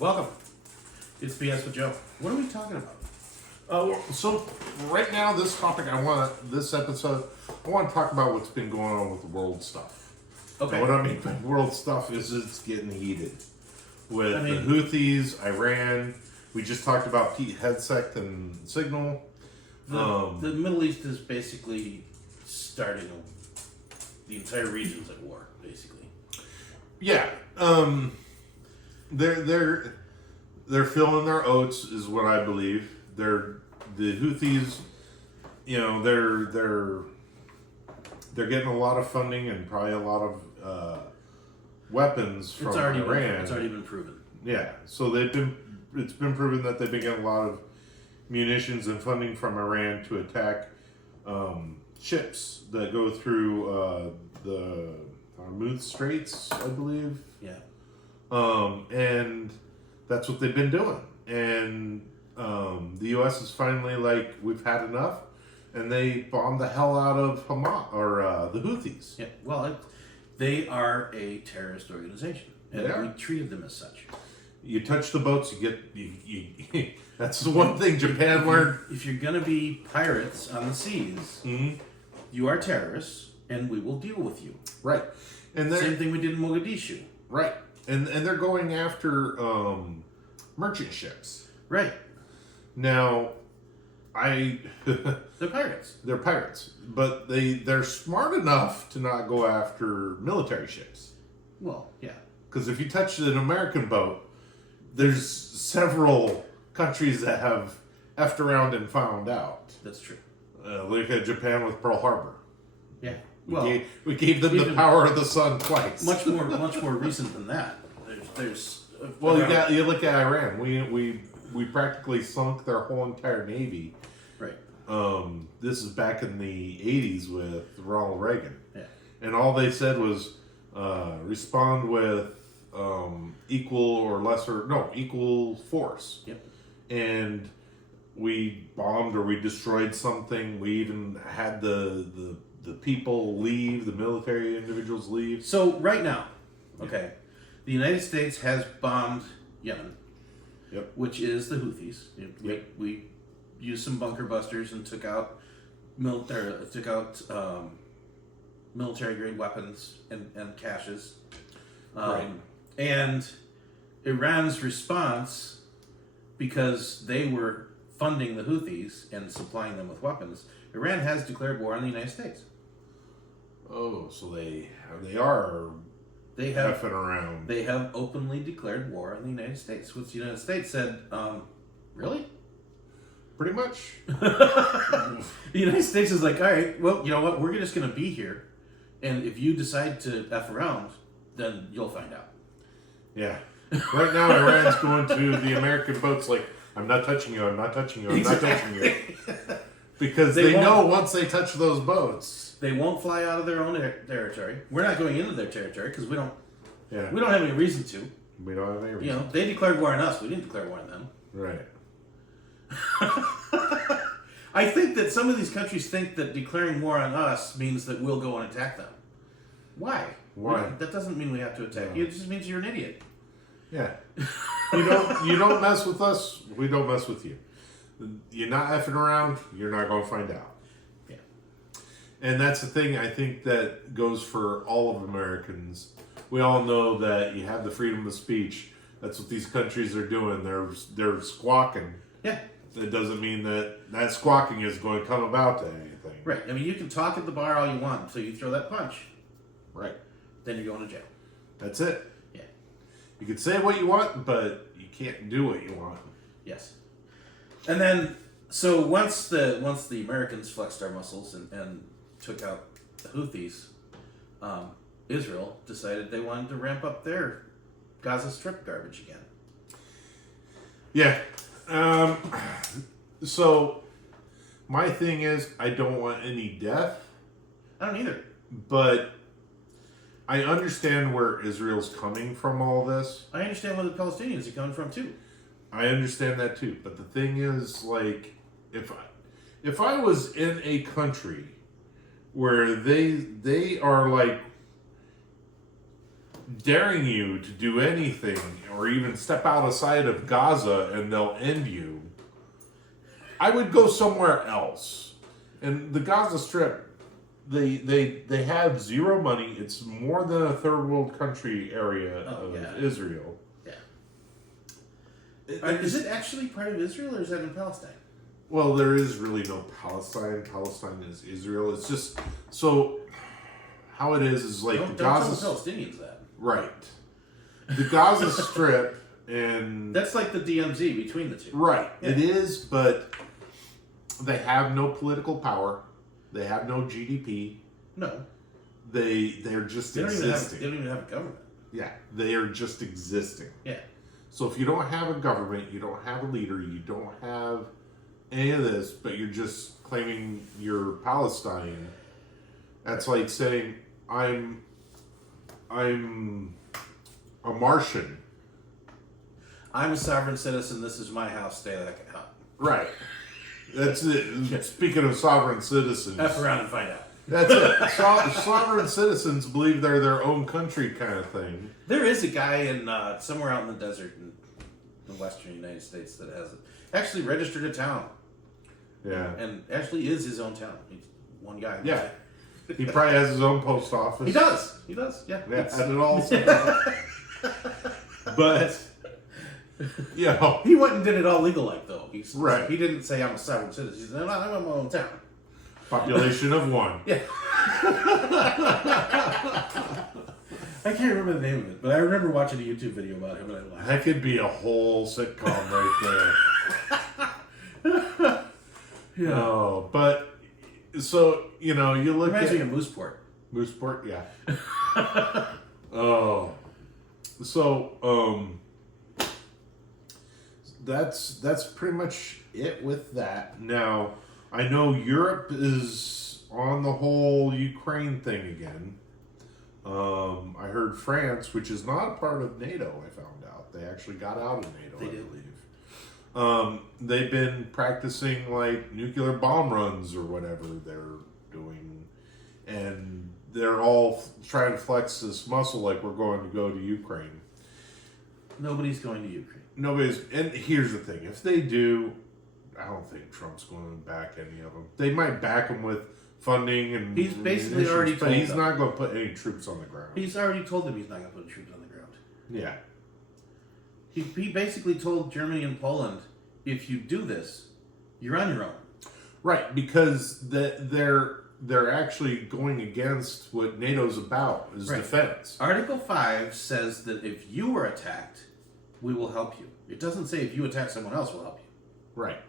Welcome. It's BS with Joe. What are we talking about? So right now, this episode, I want to talk about what's been going on with the world stuff. Okay. And what I mean by world stuff is it's getting heated with the Houthis, Iran. We just talked about Pete Hegseth and Signal. The Middle East is basically starting the entire region's at war, basically. Yeah. They're filling their oats, is what I believe. The Houthis, they're getting a lot of funding and probably a lot of weapons from Iran. It's already been proven. Yeah, so it's been proven that they've been getting a lot of munitions and funding from Iran to attack ships that go through the Hormuz Straits, I believe. Yeah. And that's what they've been doing. And the U.S. is finally like, we've had enough. And they bombed the hell out of Hamas, or the Houthis. Yeah. Well, they are a terrorist organization. And we treated them as such. You touch the boats, you that's the one thing Japan learned. If you're going to be pirates on the seas, you are terrorists, and we will deal with you. Right. And same thing we did in Mogadishu. Right. And they're going after merchant ships. Right. Now, they're pirates. They're pirates, but they're smart enough to not go after military ships. Well, yeah. Because if you touch an American boat, there's several countries that have effed around and found out. That's true. Look at Japan with Pearl Harbor. Yeah. We gave them the power of the sun twice. Much more recent than that. You look at Iran. We practically sunk their whole entire navy. Right. This is back in the 80s with Ronald Reagan. Yeah. And all they said was respond with equal force. Yep. And we bombed or we destroyed something. We even had the people leave, the military individuals leave. So right now, okay, the United States has bombed Yemen. Yep. Which is the Houthis. We used some bunker busters and took out military grade weapons and caches. Right. And Iran's response, because they were funding the Houthis and supplying them with weapons, Iran has declared war on the United States. Oh, so they are effing around. They have openly declared war on the United States, which the United States said, really? Pretty much. The United States is like, all right, well, you know what? We're just going to be here. And if you decide to F around, then you'll find out. Yeah. Right now, Iran's going to the American boats like, I'm not touching you, I'm not touching you, I'm not touching you. Because they know once they touch those boats, they won't fly out of their own territory. We're not going into their territory because we don't have any reason to. We don't have any reason. They declared war on us. We didn't declare war on them. Right. I think that some of these countries think that declaring war on us means that we'll go and attack them. Why? Why? That doesn't mean we have to attack you. It just means you're an idiot. Yeah. You don't mess with us, we don't mess with you. You're not effing around, you're not going to find out. Yeah. And that's the thing I think that goes for all of Americans. We all know that you have the freedom of speech. That's what these countries are doing. They're squawking. Yeah. It doesn't mean that squawking is going to come about to anything. Right. I mean, you can talk at the bar all you want until you throw that punch. Right. Then you're going to jail. That's it. Yeah. You can say what you want, but you can't do what you want. Yes. And then, so once the Americans flexed our muscles and took out the Houthis, Israel decided they wanted to ramp up their Gaza Strip garbage again. Yeah. So my thing is, I don't want any death. I don't either. But I understand where Israel's coming from all this. I understand where the Palestinians are coming from too. I understand that too. But the thing is, like, if I was in a country where they are like daring you to do anything or even step outside of Gaza and they'll end you, I would go somewhere else. And the Gaza Strip, they have zero money. It's more than a third world country area of Israel. Yeah. Is it actually part of Israel or is that in Palestine? Well, there is really no Palestine. Palestine is Israel. It's just so how it is like don't the Gaza. Tell the Palestinians that. Right. The Gaza Strip and that's like the DMZ between the two. Right. Yeah. It is, but they have no political power. They have no GDP. No. They're just existing. They don't even have a government. Yeah. They are just existing. Yeah. So if you don't have a government, you don't have a leader, you don't have any of this, but you're just claiming you're Palestine, that's like saying I'm a Martian. I'm a sovereign citizen. This is my house. Stay like a hut. Right. That's it. Speaking of sovereign citizens. F around and find out. That's it. Sovereign citizens believe they're their own country kind of thing. There is a guy in somewhere out in the desert in the western United States that has it. Actually registered a town. Yeah. And actually is his own town. He's one guy. Yeah. He probably has his own post office. He does. He does. Yeah. Yeah. And it all. But, you know. He went and did it all legal like though. Right. He didn't say I'm a sovereign citizen. He said I'm in my own town. Population of 1. Yeah. I can't remember the name of it, but I remember watching a YouTube video about him and I laughed. That could be a whole sitcom right there. Yeah. No, but so you know, you look Reminds at me of Mooseport. Mooseport, yeah. Oh, so that's pretty much it with that. Now, I know Europe is on the whole Ukraine thing again. I heard France, which is not a part of NATO, I found out. They actually got out of NATO, I believe. They've been practicing like nuclear bomb runs or whatever they're doing. And they're all trying to flex this muscle like we're going to go to Ukraine. Nobody's going to Ukraine. Nobody's, and here's the thing. If they do, I don't think Trump's going to back any of them. They might back them with funding and he's basically already but told he's them. not going to put any troops on the ground. He's already told them he's not going to put troops on the ground. Yeah. He basically told Germany and Poland, if you do this, you're on your own. Right, because they're actually going against what NATO's about, is defense. Article 5 says that if you were attacked, we will help you. It doesn't say if you attack someone else, we'll help you. Right.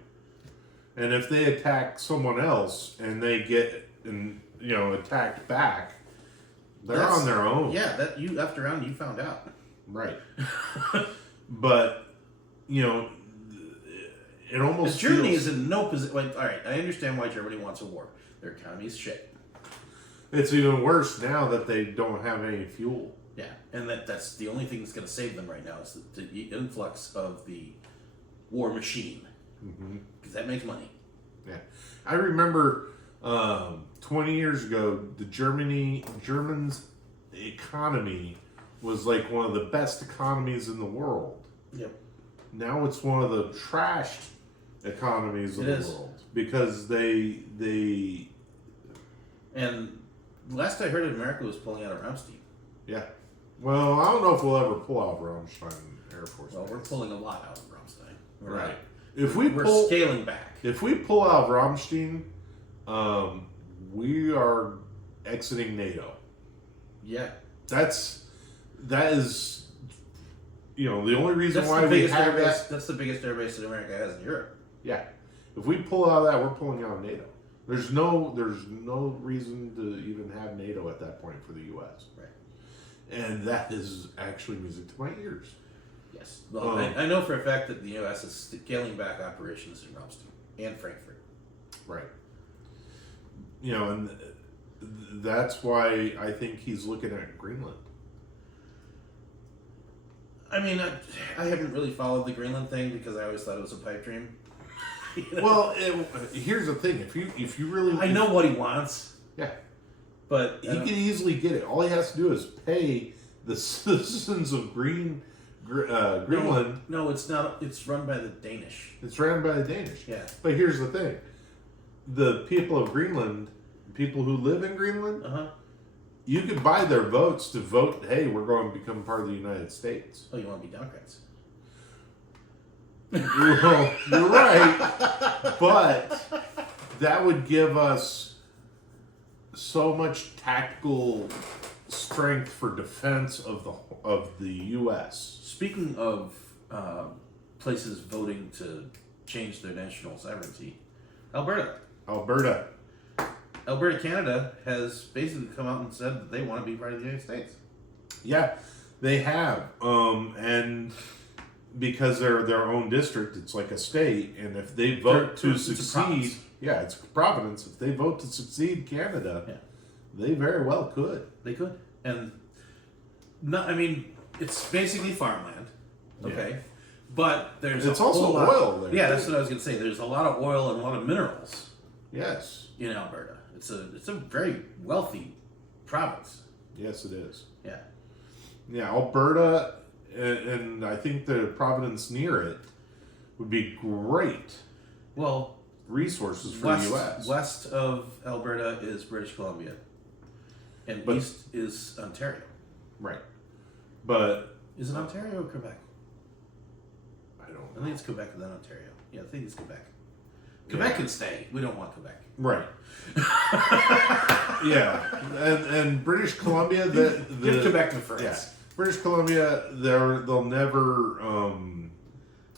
And if they attack someone else and they get attacked back, they're on their own. Yeah, that you left around, you found out. Right. But it almost Germany feels, is in no position. Like, all right, I understand why Germany wants a war. Their economy is shit. It's even worse now that they don't have any fuel. Yeah, and that's the only thing that's going to save them right now is the influx of the war machine. Because that makes money. Yeah. I remember 20 years ago, the Germans' economy was like one of the best economies in the world. Yep. Now it's one of the trashed economies of the world because they and last I heard, America was pulling out of Ramstein. Yeah. Well, I don't know if we'll ever pull out Ramstein Air Force Well, Base. we're pulling a lot out of Ramstein. Right. We're scaling back. If we pull out Ramstein, we are exiting NATO. Yeah. That is the only reason why we have that. That's the biggest airbase that America has in Europe. Yeah. If we pull out of that, we're pulling out of NATO. There's no reason to even have NATO at that point for the U.S. Right. And that is actually music to my ears. Yes. Well, I know for a fact that the U.S. is scaling back operations in Ramstein and Frankfurt. Right. And that's why I think he's looking at Greenland. I mean, I haven't really followed the Greenland thing because I always thought it was a pipe dream. Well, here's the thing: if you really, I know what he wants. Yeah, but he can easily get it. All he has to do is pay the citizens of Greenland. No, it's not. It's run by the Danish. It's ran by the Danish. Yeah. But here's the thing: the people of Greenland, people who live in Greenland, you could buy their votes to vote. Hey, we're going to become part of the United States. Oh, you want to be Democrats? Well, you're right, but that would give us so much tactical strength for defense of the U.S. Speaking of places voting to change their national sovereignty, Alberta, Canada has basically come out and said that they want to be part of the United States. Yeah, they have, and because they're their own district, it's like a state, and if they vote to succeed, it's Providence. If they vote to succeed Canada, they very well could. They could, and I mean, it's basically farmland, okay, but it's also oil there. Yeah, that's what I was going to say. There's a lot of oil and a lot of minerals. Yes, in Alberta, it's a very wealthy province. Yes, it is. Yeah, Alberta. And I think the Providence near it would be great. Well, resources for the U.S. West of Alberta is British Columbia, and east is Ontario. Right, but is it Ontario or Quebec? I don't know. I think it's Quebec and then Ontario. Yeah, I think it's Quebec. Quebec can stay. We don't want Quebec. Right. and British Columbia, give Quebec to France. Yeah. British Columbia, they'll never.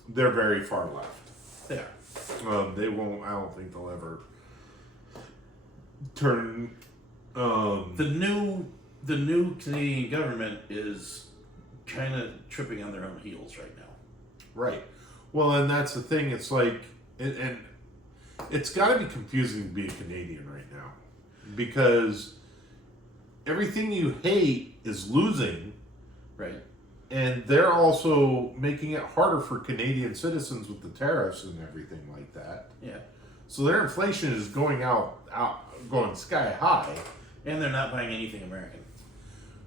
They're very far left. They are. They won't. I don't think they'll ever turn. The new Canadian government is kind of tripping on their own heels right now. Right. Well, and that's the thing. It's like, and it's got to be confusing to be a Canadian right now, because everything you hate is losing. Right. And they're also making it harder for Canadian citizens with the tariffs and everything like that. Yeah. So their inflation is going going sky high. And they're not buying anything American.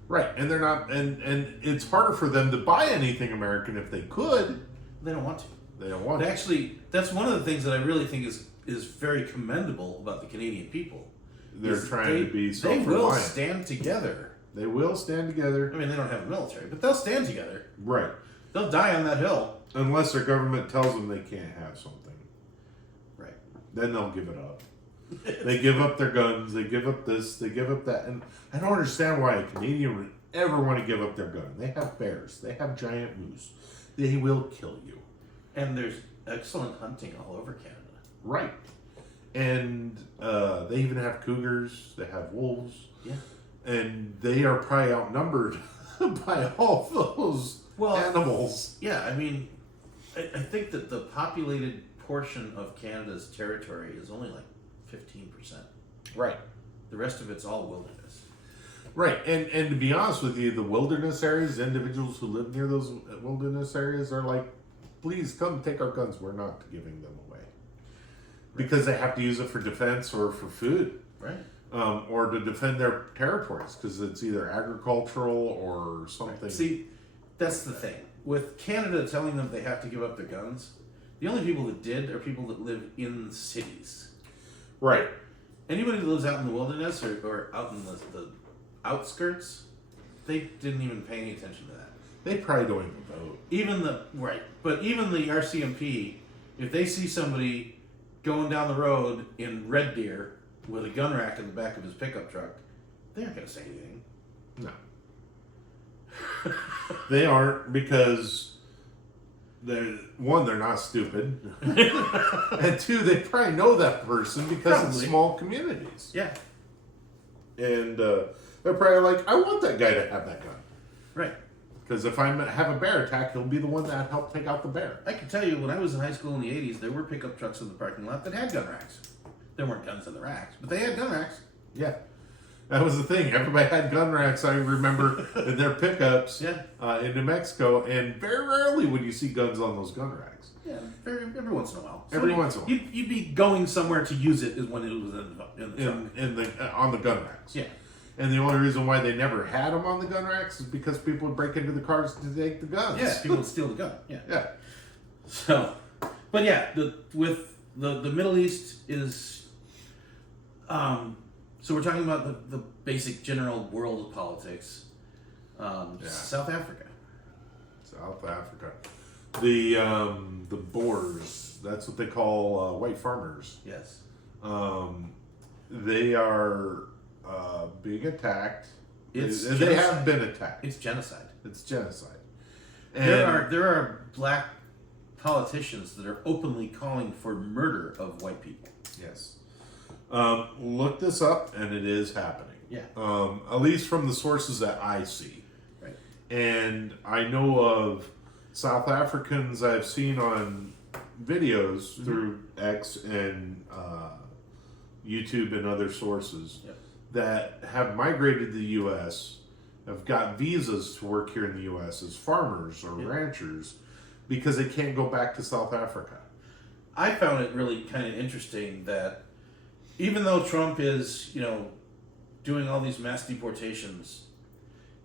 Right. And they're not, and it's harder for them to buy anything American if they could. They don't want to. They don't want to. Actually, that's one of the things that I really think is very commendable about the Canadian people. They're trying to be self-reliant. They will stand together. They will stand together. I mean, they don't have a military, but they'll stand together. Right. They'll die on that hill. Unless their government tells them they can't have something. Right. Then they'll give it up. They give up their guns. They give up this. They give up that. And I don't understand why a Canadian would ever want to give up their gun. They have bears. They have giant moose. They will kill you. And there's excellent hunting all over Canada. Right. And they even have cougars. They have wolves. Yeah. And they are probably outnumbered by all those animals. Yeah, I mean, I think that the populated portion of Canada's territory is only like 15%. Right. The rest of it's all wilderness. Right. And to be honest with you, the wilderness areas, individuals who live near those wilderness areas are like, please come take our guns. We're not giving them away. Right. Because they have to use it for defense or for food. Right. Or to defend their territories, because it's either agricultural or something. Right. See, that's the thing. With Canada telling them they have to give up their guns, the only people that did are people that live in cities. Right. Anybody that lives out in the wilderness or out in the outskirts, they didn't even pay any attention to that. They probably don't even vote. But even the RCMP, if they see somebody going down the road in Red Deer with a gun rack in the back of his pickup truck, they aren't going to say anything. No. They aren't, because they're not stupid. And two, they probably know that person because it's small communities. Yeah. And they're probably like, I want that guy to have that gun. Right. Because if I have a bear attack, he'll be the one that helped take out the bear. I can tell you, when I was in high school in the 80s, there were pickup trucks in the parking lot that had gun racks. There weren't guns in the racks, but they had gun racks. Yeah. That was the thing. Everybody had gun racks, I remember, in their pickups in New Mexico, and very rarely would you see guns on those gun racks. Yeah, every once in a while. Every once in a while. You'd be going somewhere to use it when it was in the truck. On the gun racks. Yeah. And the only reason why they never had them on the gun racks is because people would break into the cars to take the guns. Yeah, people would steal the gun. Yeah. Yeah. So, but yeah, with the Middle East is, so we're talking about the basic general world of politics. South Africa. South Africa. The Boers, that's what they call white farmers. Yes. They are being attacked. They have been attacked. It's genocide. It's genocide. And There are black politicians that are openly calling for murder of white people. yes. Look this up, and it is happening. Yeah. At least from the sources that I see. Right. And I know of South Africans I've seen on videos through X and YouTube and other sources Yep. that have migrated to the U.S., have got visas to work here in the U.S. as farmers or ranchers because they can't go back to South Africa. I found it really kind of interesting that even though Trump is, doing all these mass deportations,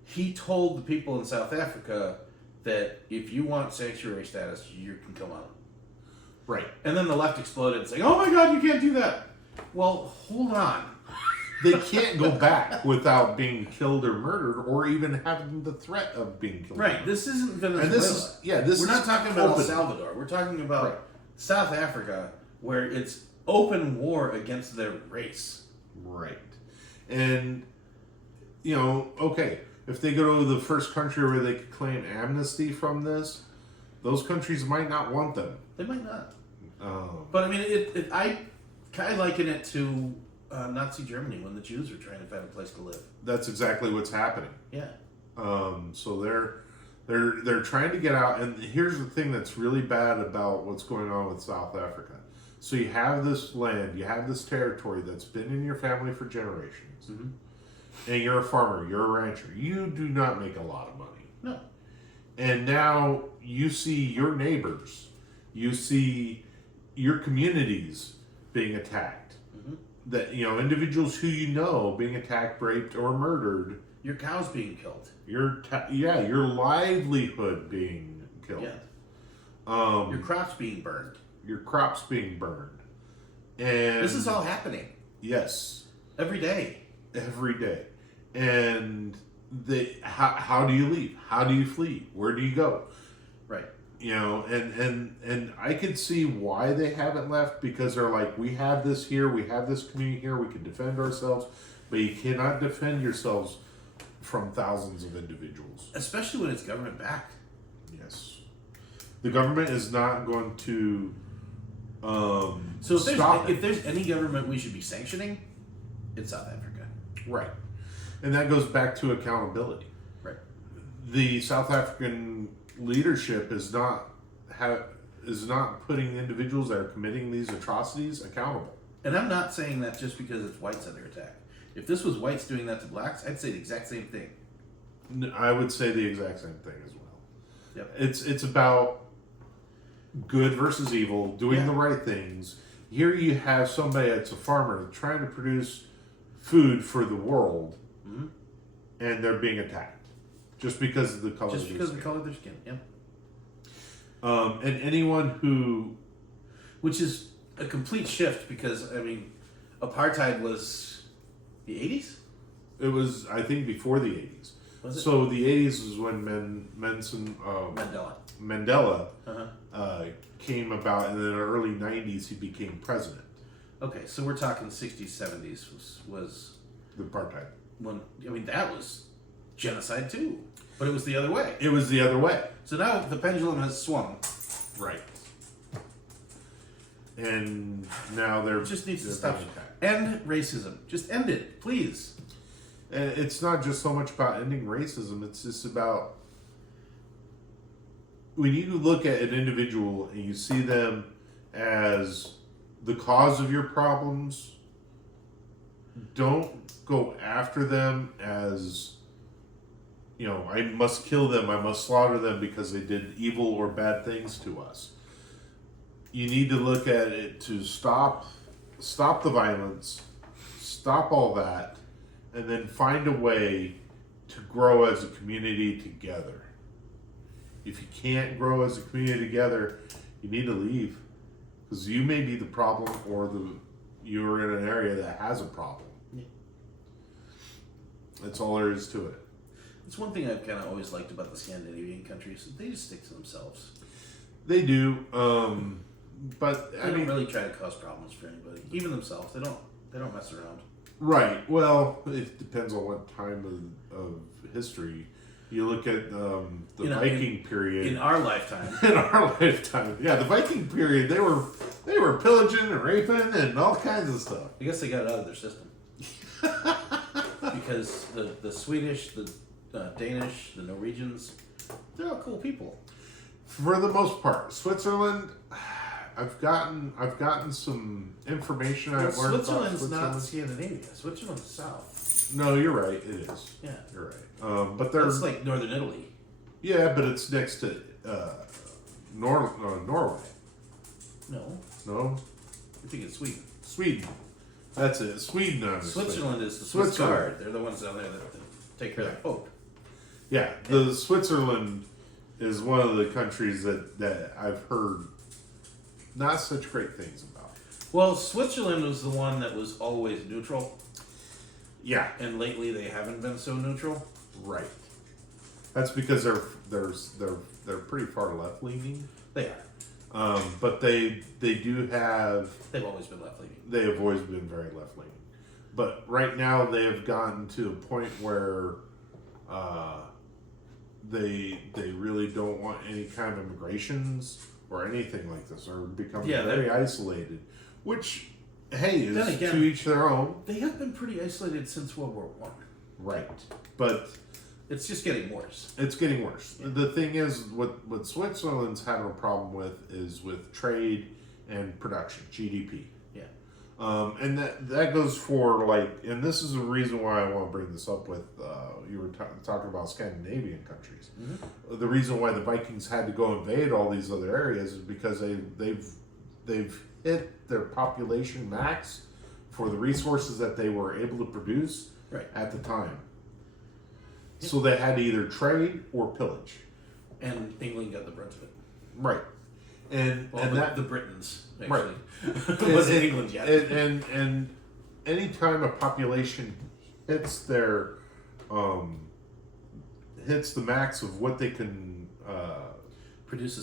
he told the people in South Africa that if you want sanctuary status, you can come out. Right. And then the left exploded saying, oh my God, you can't do that. Well, hold on. They can't go back without being killed or murdered or even having the threat of being killed. Right. This isn't Venezuela. And this We're not is talking about El open. Salvador. We're talking about Right. South Africa, where it's open war against their race. Right. And, okay, if they go to the first country where they could claim amnesty from this, those countries might not want them. They might not. Um, But I mean, I kind of liken it to Nazi Germany when the Jews were trying to find a place to live. that's exactly what's happening. Yeah. So they're trying to get out, and here's the thing that's really bad about what's going on with South Africa. So you have this land, you have this territory that's been in your family for generations, and you're a farmer, you're a rancher. You do not make a lot of money. No. And now you see your neighbors, you see your communities being attacked. That individuals who being attacked, raped, or murdered. Your cow's being killed. Your livelihood being killed. Yeah. Your crops being burned. Your crops being burned. And This is all happening yes, every day. every day. And how do you leave? How do you flee? Where do you go? Right. And I could see why they haven't left, because they're like, we have this here, we have this community here, we can defend ourselves, but you cannot defend yourselves from thousands of individuals. Especially when it's government backed. Yes. The government is not going to So stop if there's any government we should be sanctioning, it's South Africa. Right. And that goes back to accountability. Right. The South African leadership is not putting individuals that are committing these atrocities accountable. And I'm not saying that just because it's whites under attack. If this was whites doing that to blacks, I'd say the exact same thing. I would say the exact same thing as well. Yep. It's about good versus evil, doing the right things. Here you have somebody that's a farmer trying to produce food for the world, and they're being attacked just because of the color Just of their because of skin. the color of their skin. Yeah. And anyone who Which is a complete shift because, I mean, apartheid was the 80s? it was, I think, before the 80s. Was it? So the 80s is when Mandela. Mandela came about, and in the early 90s he became president. Okay, so we're talking 60s, 70s was The apartheid. when, I mean, that was genocide too. But it was the other way. It was the other way. So now the pendulum has swung. Right. And now they're It just needs to they're stop. being attacked. End racism. Just end it, please. And it's not just so much about ending racism, it's just about when you look at an individual and you see them as the cause of your problems, don't go after them as, I must kill them, I must slaughter them because they did evil or bad things to us. You need to look at it to stop the violence, stop all that, and then find a way to grow as a community together. If you can't grow as a community together, you need to leave, because you may be the problem, or you're in an area that has a problem. Yeah. That's all there is to it. It's one thing I've kind of always liked about the Scandinavian countries. They just stick to themselves. They do, but They don't really try to cause problems for anybody, even themselves. They don't mess around. Right. Well, it depends on what time of history you look at. The Viking period In our lifetime. in our lifetime. Yeah, the Viking period. They were pillaging and raping and all kinds of stuff. I guess they got it out of their system. Because the Swedish, the Danish, the Norwegians, they're all cool people. For the most part, Switzerland. I've gotten some information I've learned about Switzerland's Switzerland. not Scandinavia. Switzerland's south. No, you're right. It is. Yeah. You're right. But they're It's like northern Italy. yeah, but it's next to Norway. No, No, I think it's Sweden. Sweden. That's it. Sweden. Switzerland is the Swiss Switzerland. Guard. They're the ones down there that take care of the Pope. Yeah, the Switzerland is one of the countries that I've heard not such great things about. Well, Switzerland was the one that was always neutral, Yeah, and lately they haven't been so neutral. right. That's because they're pretty far left leaning. They are. But they do have. They've always been left leaning. They have always been very left leaning, but right now they have gotten to a point where they really don't want any kind of immigrations or anything like this, or become very isolated. Which, hey, is Then again, to each their own. They have been pretty isolated since World War One. Right, but It's just getting worse. it's getting worse. The thing is, what Switzerland's having a problem with is with trade and production, GDP. Yeah. And that goes for and this is the reason why I want to bring this up with you were talking about Scandinavian countries. Mm-hmm. The reason why the Vikings had to go invade all these other areas is because they've hit their population max for the resources that they were able to produce at the time. So they had to either trade or pillage. And England got the brunt of it. Right. And The Britons, actually. Right. It wasn't England yet. And anytime a population hits their hits the max of what they can produce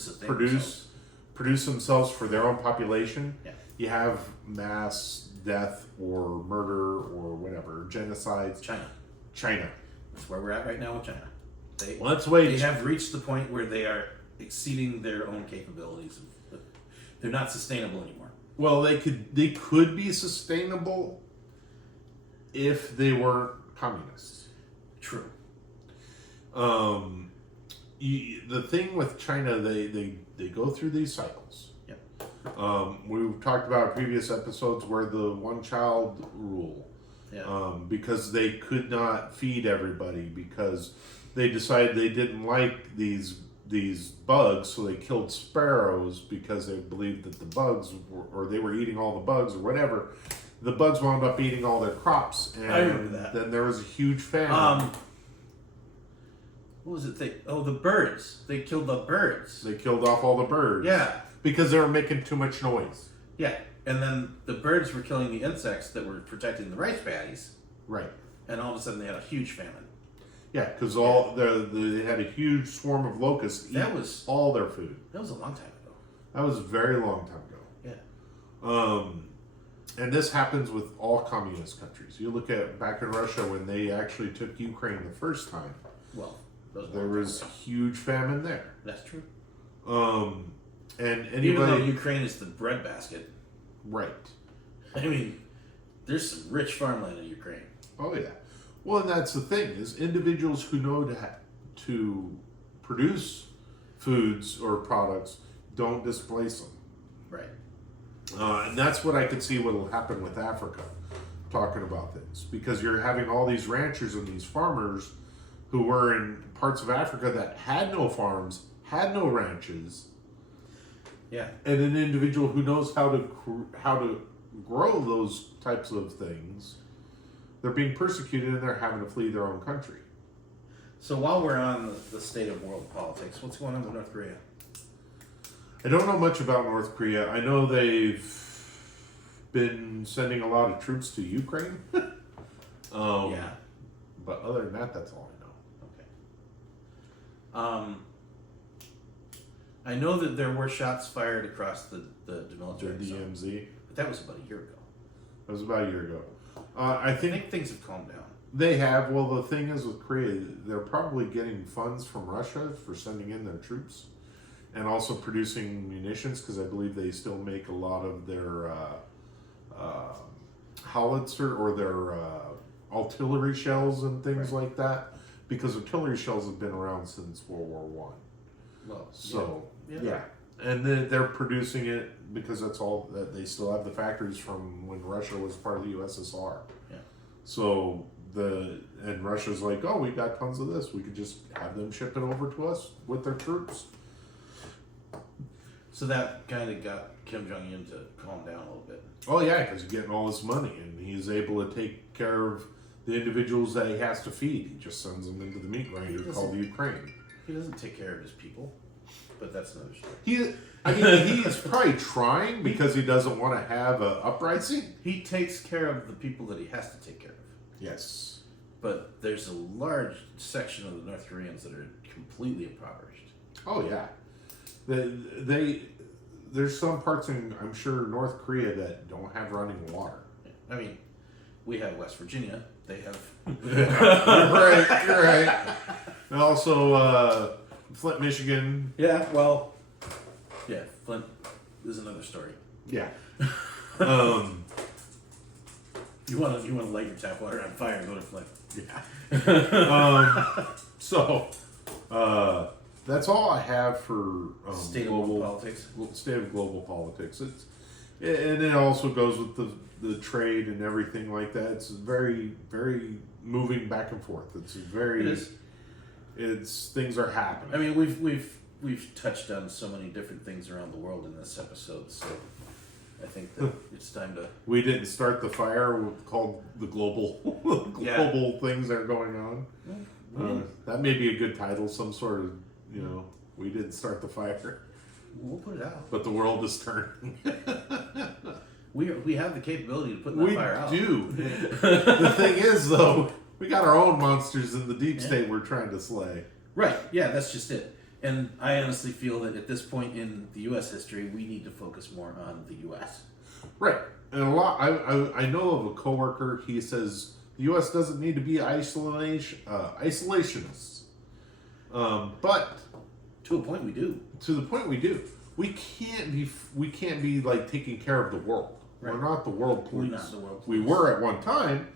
themselves for their own population, you have mass death or murder or whatever, genocides. China. That's where we're at right now with China. Let's wait. They have reached the point where they are exceeding their own capabilities. They're not sustainable anymore. Well, they could be sustainable if they weren't communists. True. The thing with China, they go through these cycles. Yep. We've talked about previous episodes where the one-child rule. Yeah. Because they could not feed everybody because they decided they didn't like these bugs, so they killed sparrows because they believed that the bugs or they were eating all the bugs or whatever. The bugs wound up eating all their crops, and I remember that. Then there was a huge famine. What was it? The birds. They killed the birds. They killed off all the birds. Yeah. Because they were making too much noise. Yeah. And then the birds were killing the insects that were protecting the rice paddies. Right. And all of a sudden they had a huge famine. Yeah, because they had a huge swarm of locusts eat all their food. That was a long time ago. That was a very long time ago. Yeah. And this happens with all communist countries. You look at back in Russia when they actually took Ukraine the first time. Well, there was huge famine there. That's true. And anybody, even though Ukraine is the breadbasket. Right. I mean, there's some rich farmland in Ukraine. Oh yeah. Well, and that's the thing is individuals who know to produce foods or products don't displace them. Right. And that's what I could see what will happen with Africa, talking about things. Because you're having all these ranchers and these farmers who were in parts of Africa that had no farms, had no ranches. Yeah. And an individual who knows how to grow those types of things, they're being persecuted and they're having to flee their own country. So while we're on the state of world politics, what's going on with North Korea? I don't know much about North Korea. I know they've been sending a lot of troops to Ukraine. Yeah. But other than that, that's all I know. Okay. I know that there were shots fired across the demilitarized zone, DMZ. but that was about a year ago. That was about a year ago. I I think think things have calmed down. they have. Well, the thing is with Korea, they're probably getting funds from Russia for sending in their troops, and also producing munitions because I believe they still make a lot of their howitzer or their artillery shells and things Right. like that. Because artillery shells have been around since World War One. Well, So yeah. yeah, and then they're producing it because that's all that they still have the factories from when Russia was part of the USSR. Yeah. So and Russia's like, oh, we got tons of this. We could just have them ship it over to us with their troops. So that kind of got Kim Jong Un to calm down a little bit. Oh yeah, because he's getting all this money and he's able to take care of the individuals that he has to feed. He just sends them into the meat grinder called the Ukraine. He doesn't take care of his people, but that's another story. He's probably trying because he doesn't want to have an uprising. He takes care of the people that he has to take care of. Yes. But there's a large section of the North Koreans that are completely impoverished. Oh yeah. There's some parts in I'm sure North Korea that don't have running water. I mean, we have West Virginia. They have. You're right. And also Flint, Michigan. Yeah, well, yeah, Flint is another story. Yeah. You want to light your tap water on fire and go to Flint. Yeah. So that's all I have for State of world politics. State of global politics. And it also goes with the trade and everything like that. It's very, very moving back and forth. It's very. It is. It's things are happening. I mean, we've touched on so many different things around the world in this episode, so I think that it's time to. We didn't start the fire called the global things that are going on. That may be a good title, some sort of we didn't start the fire, We'll put it out. but the world is turning. We have the capability to put that fire out. We do. The thing is, though, we got our own monsters in the deep state we're trying to slay. Right. Yeah, that's just it. And I honestly feel that at this point in the U.S. history, we need to focus more on the U.S. Right. And a lot. I know of a coworker. He says the U.S. doesn't need to be isolationists. But To a point, we do. to the point we do. We can't be like taking care of the world. Right. We're not the world police. We're not the world We police. were at one time,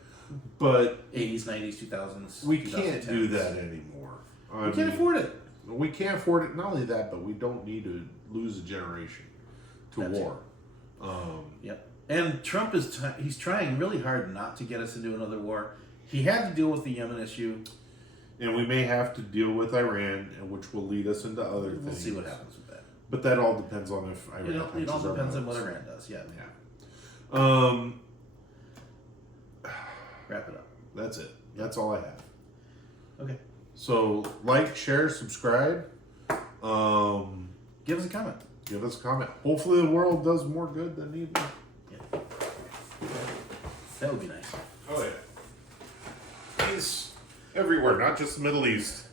but 80s, 90s, 2000s. we can't 2010s. do that anymore. We can't afford it. We can't afford it. Not only that, but we don't need to lose a generation to That's war. Yep. And Trump he's trying really hard not to get us into another war. He had to deal with the Yemen issue. And we may have to deal with Iran, which will lead us into other things. We'll see what happens with that. But that all depends on if Iran. It all punches our depends on nose. what Iran does. Yeah. Yeah. Wrap it up. That's it. That's all I have. Okay. So like, share, subscribe. Give us a comment. Give us a comment. Hopefully the world does more good than evil. Yeah. That would be nice. Oh yeah. Peace everywhere, not just the Middle East.